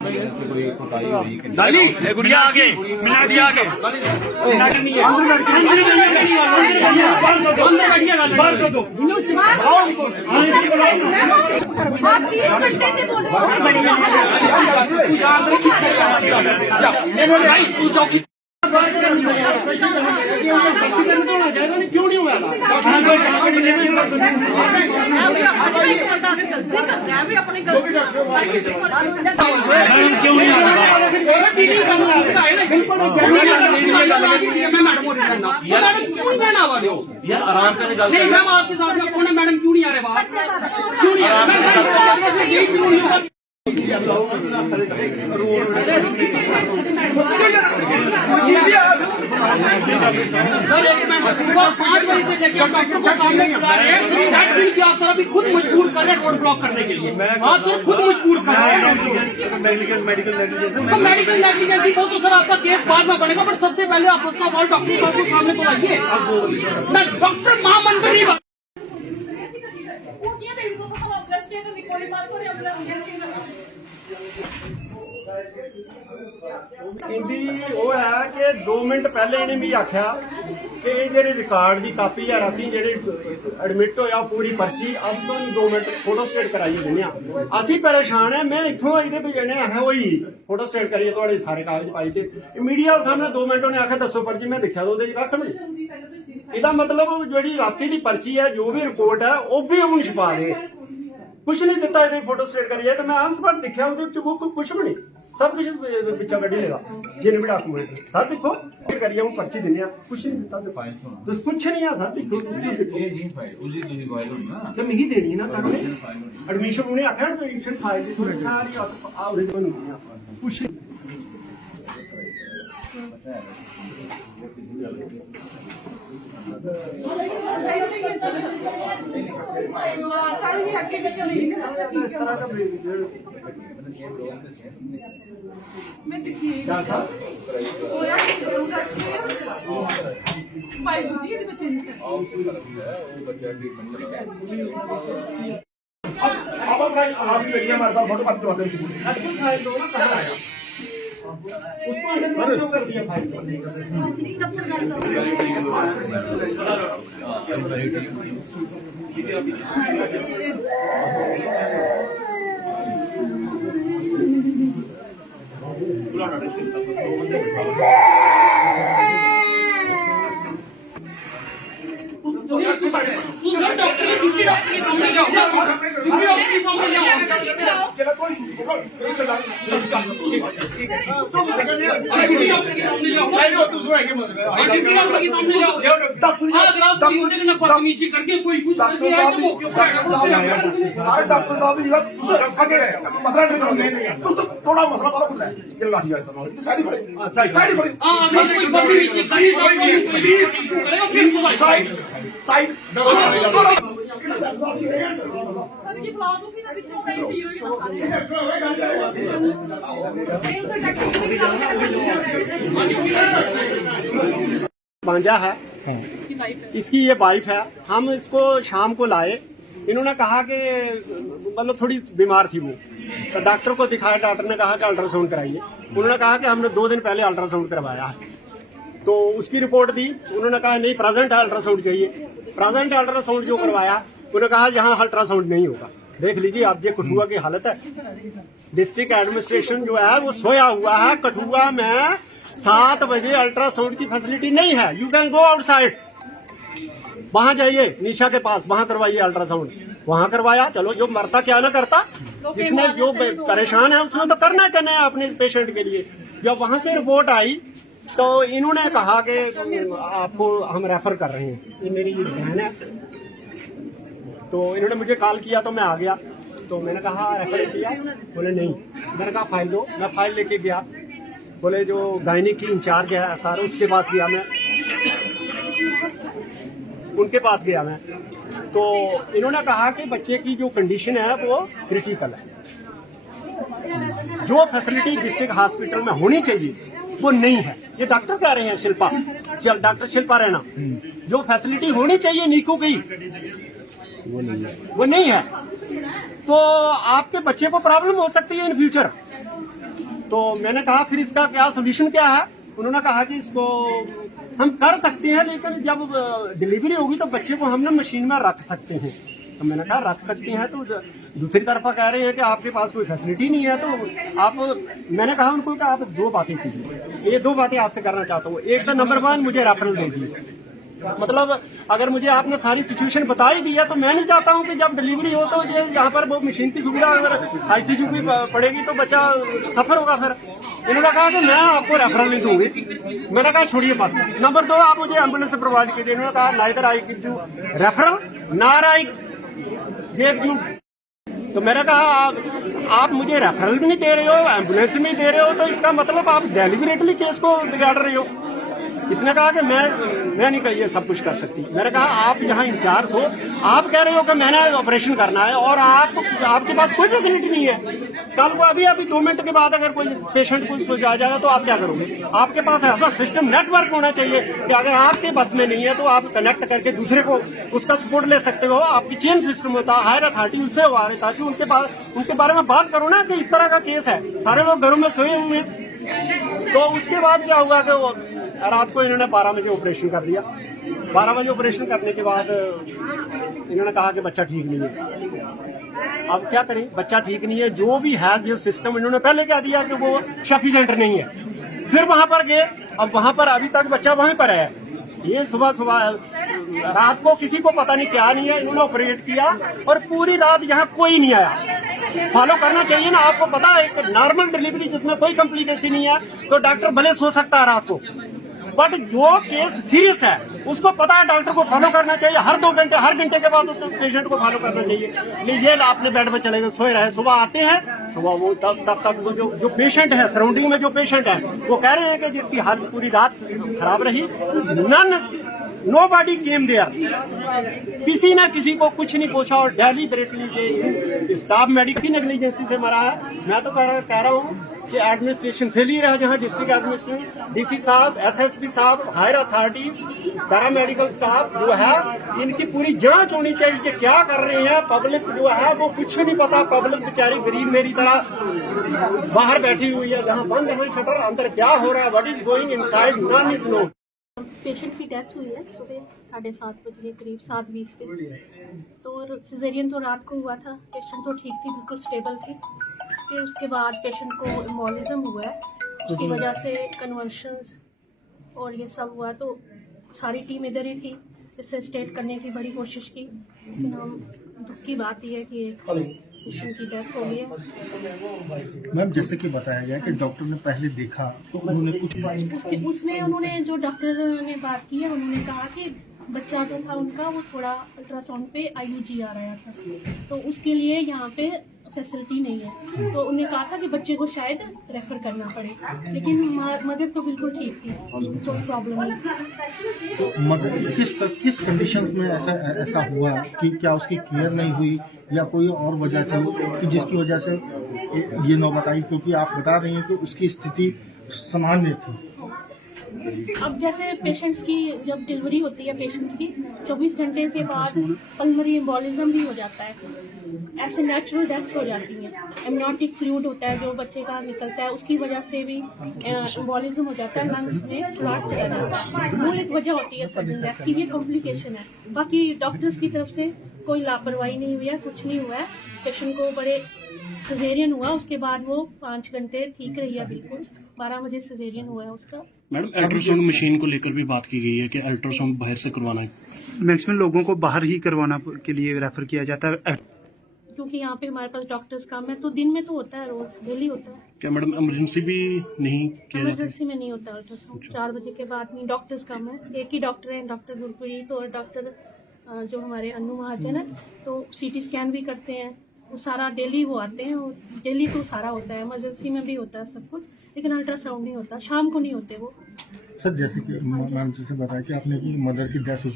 डाली गुड़िया आगे गुड़िया आगे आप 3 घंटे से बोल रहे हो। क्यों नहीं हुआ यार आराम से निकाल नहीं मैम आपके साथ में कौन है मैडम क्यों नहीं आ रहे बाहर क्यों नहीं आ रहे यही क्यों नहीं होगा सर 5 बजे से लेकर डॉक्टर को सामने बुला रहे हैं कि आप सर अभी खुद मजबूर कर रहे हैं रोड ब्लॉक करने के लिए आप सर खुद मजबूर कर रहे हैं मेडिकल नेग्लिजेंसी को तो सर आपका केस बाद में बनेगा बट सबसे पहले आप उसका फॉल डॉक्टर को सामने तो लाइए मैं डॉक्टर महामंत्री नहीं इंदी वो है कि 2 मिनट पहले इन्हें भी आख्या कि ये रिकॉर्ड की कापी है राती जी एडमिट होया पूरी पर्ची अब तो 2 मिनट फोटो स्टेट कराइए दिने असी परेशान है मैं इतों आई भेजने आखिया वही फोटो स्टेट करिए थोड़े सारे कागज पाई थे मीडिया सामने 2 मिनट उन्हें आख्या दसो पर्ची मैं देखा तो कख नहीं ਇਹਦਾ मतलब जी राती की पर्ची है जो भी रिपोर्ट है वो भी हम छपा दे कुछ नहीं दिता ये फोटो स्टेट करिए तो मैं आन स्पॉट देखा कुछ भी नहीं सब कुछ पिछा कड़ी लेगा जिन भी डॉक्यूमेंट सर देखो करिए हम पर्ची देने कुछ नहीं दिता तो कुछ नहीं है सर देखो तो मिगी देनी ना सर ने एडमिशन उन्हें आख्या एडमिशन फाइल थोड़ी सारी कुछ इस तरह का उसको क्यों कर दिया डॉक्टर के सामने जाओ डॉक्टर के सामने बदतमीजी करके कोई कुछ सारे डॉक्टर साहब मसला नहीं करोगे थोड़ा मसला पता कुछ है लाठी जाए साइड साइड भांजा है इसकी ये वाइफ है हम इसको शाम को लाए इन्होंने कहा कि मतलब थोड़ी बीमार थी वो तो डॉक्टर को दिखाया डॉक्टर ने कहा कि अल्ट्रासाउंड कराइए उन्होंने कहा कि हमने 2 दिन पहले अल्ट्रासाउंड करवाया है तो उसकी रिपोर्ट दी उन्होंने कहा नहीं प्रेजेंट अल्ट्रासाउंड चाहिए प्रेजेंट अल्ट्रासाउंड जो करवाया उन्होंने कहा यहाँ अल्ट्रासाउंड नहीं होगा देख लीजिए अब ये कठुआ की हालत है डिस्ट्रिक्ट एडमिनिस्ट्रेशन जो है वो सोया हुआ है कठुआ में 7 बजे अल्ट्रासाउंड की फैसिलिटी नहीं है यू कैन गो आउटसाइड वहां जाइए निशा के पास वहां करवाइए अल्ट्रासाउंड वहां करवाया चलो जो मरता क्या ना करता जिसने जो परेशान है उसने तो करना है अपने पेशेंट के लिए जब वहां से रिपोर्ट आई तो इन्होंने कहा कि आपको हम रेफर कर रहे हैं ये मेरी बहन है तो इन्होंने मुझे कॉल किया तो मैं आ गया तो मैंने कहा रेफर किया बोले नहीं मैंने कहा फाइल दो मैं फाइल लेके गया बोले जो गायनिक की इंचार्ज है सारे उसके पास गया मैं उनके पास गया मैं तो इन्होंने कहा कि बच्चे की जो कंडीशन है वो क्रिटिकल है जो फैसिलिटी डिस्ट्रिक्ट हॉस्पिटल में होनी चाहिए वो नहीं है ये डॉक्टर कह रहे हैं शिल्पा डॉक्टर शिल्पा रैना जो फैसिलिटी होनी चाहिए नीको की वो नहीं है तो आपके बच्चे को प्रॉब्लम हो सकती है इन फ्यूचर तो मैंने कहा फिर इसका क्या सोल्यूशन क्या है? उन्होंने कहा कि इसको हम कर सकते हैं, लेकिन जब डिलीवरी होगी तो बच्चे को हम ना मशीन में रख सकते हैं। तो मैंने कहा रख सकते हैं, तो दूसरी तरफ कह रहे हैं कि आपके पास कोई फैसिलिटी नहीं है। तो आप, मैंने कहा उनको कि आप दो बातें कीजिए, ये दो बातें आपसे करना चाहता हूँ। एक तो नंबर 1 मुझे रेफरल दीजिए, मतलब अगर मुझे आपने सारी सिचुएशन बता ही दी है तो मैं नहीं चाहता हूं कि जब डिलीवरी हो तो ये यहाँ पर वो मशीन की सुविधा अगर आईसीयू की पड़ेगी तो बच्चा सफर होगा। फिर इन्होंने कहा कि मैं आपको रेफरल नहीं दूंगी। मैंने कहा छोड़िए बात। नंबर 2, आप मुझे एम्बुलेंस प्रोवाइड कीजिए। इन्होंने कहा neither I give you referral नार आई गिव यू। तो मैंने कहा आप मुझे रेफरल भी नहीं दे रहे हो, एम्बुलेंस भी नहीं दे रहे हो, तो इसका मतलब आप डेलिबरेटली केस को बिगाड़ रहे हो। इसने कहा कि मैं नहीं ये सब कुछ कर सकती। मैंने कहा आप यहाँ इंचार्ज हो, आप कह रहे हो कि मैंने ऑपरेशन करना है और आपके पास कोई फैसिलिटी नहीं है। कल को अभी 2 मिनट के बाद अगर कोई पेशेंट को जा जाएगा तो आप क्या करोगे? आपके पास ऐसा सिस्टम नेटवर्क होना चाहिए कि अगर आपके बस में नहीं है तो आप कनेक्ट करके दूसरे को उसका सपोर्ट ले सकते हो। आपकी चेन सिस्टम होता है, हायर अथॉरिटी उससे हो रही ताकि उनके बारे में बात करो ना कि इस तरह का केस है, सारे लोग घरों में सोए हुए हैं। तो उसके बाद क्या हुआ कि वो रात को इन्होंने 12 बजे ऑपरेशन कर दिया। 12 बजे ऑपरेशन करने के बाद इन्होंने कहा कि बच्चा ठीक नहीं है। अब क्या करें, बच्चा ठीक नहीं है, जो भी है जो सिस्टम इन्होंने पहले क्या दिया कि वो शफी सेंटर नहीं है। फिर वहां पर गए, अब वहां पर अभी तक बच्चा वहीं पर है। ये सुबह रात को किसी को पता नहीं क्या नहीं है, इन्होंने ऑपरेट किया और पूरी रात यहाँ कोई नहीं आया। फॉलो करना चाहिए ना, आपको पता है एक नॉर्मल डिलीवरी जिसमें कोई कॉम्प्लिकेशन नहीं है तो डॉक्टर भले सो सकता है रात को, बट जो केस सीरियस है उसको पता है डॉक्टर को फॉलो करना चाहिए। हर 2 घंटे, हर घंटे के बाद उस पेशेंट को फॉलो करना चाहिए। नहीं ये अपने बेड पे चले गए, सोए रहे, सुबह आते हैं, सुबह वो तब तक जो पेशेंट है, सराउंडिंग में जो पेशेंट है वो कह रहे हैं कि जिसकी हालत पूरी रात खराब रही, नोबडी केम देयर, किसी ना किसी को कुछ नहीं पूछा और डेलीबरेटली स्टाफ मेडिकल नेग्लिजेंसी से मरा है। मैं तो कह रहा हूँ कि एडमिनिस्ट्रेशन फेलियर है, जहाँ डिस्ट्रिक्ट एडमिनिस्ट्रेशन, डीसी साहब, एसएसपी साहब, हायर अथॉरिटी, पैरामेडिकल स्टाफ जो है, इनकी पूरी जांच होनी चाहिए कि क्या कर रहे हैं। पब्लिक जो है वो कुछ नहीं पता, पब्लिक बेचारी गरीब मेरी तरह बाहर बैठी हुई है, जहाँ बंद है शटर, अंदर क्या हो रहा है, what is going inside, none is no. Patient की डेथ हुई है सुबह 7:30 बजे करीब, 7:20 पे। तो सिजेरियन तो रात को हुआ था, पेशेंट तो ठीक थी, बिल्कुल स्टेबल थी। फिर उसके बाद पेशेंट को एम्बोलिज्म हुआ है, उसकी वजह से कन्वर्शंस और ये सब हुआ। तो सारी टीम इधर ही थी, इससे स्टेट करने की बड़ी कोशिश की, लेकिन हम दुख की बात यह है कि पेशेंट की डेथ हो गई है। मैम जैसे कि बताया गया कि डॉक्टर ने पहले देखा तो उन्होंने कुछ उसमें उन्होंने जो डॉक्टर ने बात की है, उन्होंने कहा कि बच्चा जो था उनका वो थोड़ा अल्ट्रासाउंड पे IUG आ रहा था, तो उसके लिए यहाँ पे फैसिलिटी नहीं है। तो उन्हें कहा था कि बच्चे को शायद रेफर करना पड़े, लेकिन मदर तो बिल्कुल ठीक थी, कोई प्रॉब्लम नहीं थी। तो मगर किस कंडीशन में ऐसा हुआ कि क्या उसकी केयर नहीं हुई या कोई और वजह थी कि जिसकी वजह से ये नौबत आई? क्योंकि आप बता रही हैं कि उसकी स्थिति सामान्य थी। अब जैसे पेशेंट्स की जब डिलीवरी होती है पेशेंट्स की 24 घंटे के बाद पल्मोनरी एम्बोलिज्म भी हो जाता है, ऐसे नेचुरल डेथ्स हो जाती हैं। एमनियोटिक फ्लूइड होता है जो बच्चे का निकलता है, उसकी वजह से भी एम्बोलिज्म हो जाता है, लंग्स में क्लॉट चला जाता है। वो एक वजह होती है सडन डेथ की, ये कॉम्प्लिकेशन है। बाकी डॉक्टर्स की तरफ से कोई लापरवाही नहीं हुई है, कुछ नहीं हुआ है। पेशेंट को बड़े सिजेरियन हुआ, उसके बाद वो 5 घंटे ठीक रही है, बिल्कुल 12 बजे सिजेरियन हुआ है उसका। मैडम अल्ट्रासाउंड मशीन को लेकर भी बात की गई है कि अल्ट्रासाउंड बाहर से करवाना है। मैक्सिमम लोगों को बाहर ही करवाना के लिए रेफर किया जाता है, क्योंकि यहाँ पे हमारे पास डॉक्टर्स कम है। तो दिन में तो होता है, रोज डेली होता है। क्या मैडम इमरजेंसी भी नहीं किया जाता? इमरजेंसी में नहीं होता अल्ट्रासाउंड, 4 बजे के बाद नहीं। डॉक्टर्स कम है, एक ही डॉक्टर है, डॉक्टर गुरप्रीत और डॉक्टर जो हमारे अनु महाजन है, तो CT स्कैन भी करते हैं। वो सारा डेली वो आते हैं, और डेली तो सारा होता है, इमरजेंसी में भी होता है सब कुछ, लेकिन अल्ट्रासाउंड नहीं होता, शाम को नहीं होते वो। सर जैसे कि मैम जैसे बताया कि आपने की मदर की डेथ